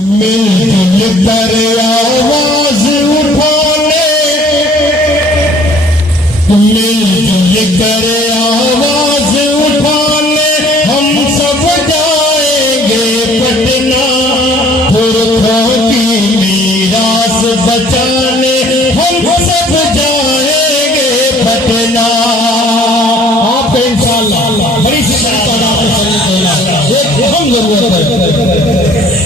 मिलजुल कर आवाज उठाने, मिलजुल कर आवाज उठाने हम सब जाएंगे पटना। पुरखों की मीरास बचाने हम सब जाएंगे पटना। आप इंशाअल्लाह बड़ी सी हम जरूरत है।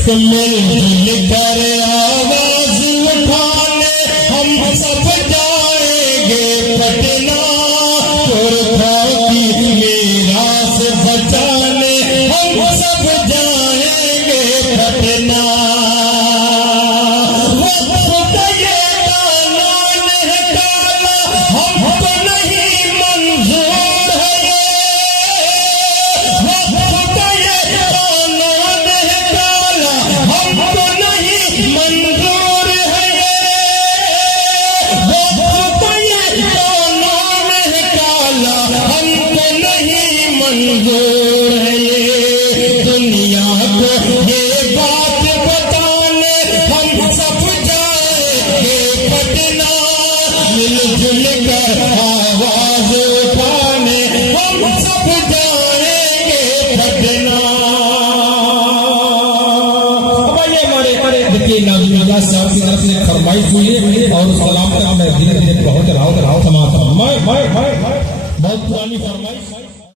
मिलजुल कर आवाज उठाने हम सब जाएंगे पटना। पुरखों की मीरास बचाने हम सब जाएंगे पटना। वक्त ये कानून है काला हमको नहीं मंजूर है। वक्त ये कानून है काला हमको नहीं मंजूर है। वक्त ये कानून है काला हमको नहीं मंजूर है। दुनिया को ये बात बताने हम सब जाएंगे पटना। मिलजुल कर आवाज उठाने हम सब जाएंगे पटना। हमारे देखिए नाज़ुल्लाह साहब की तरफ से फरमाइश हुई है और उस कलाम तक मैं धीरे धीरे पहुंच रहा हूँ। बहुत पुरानी फरमाइश।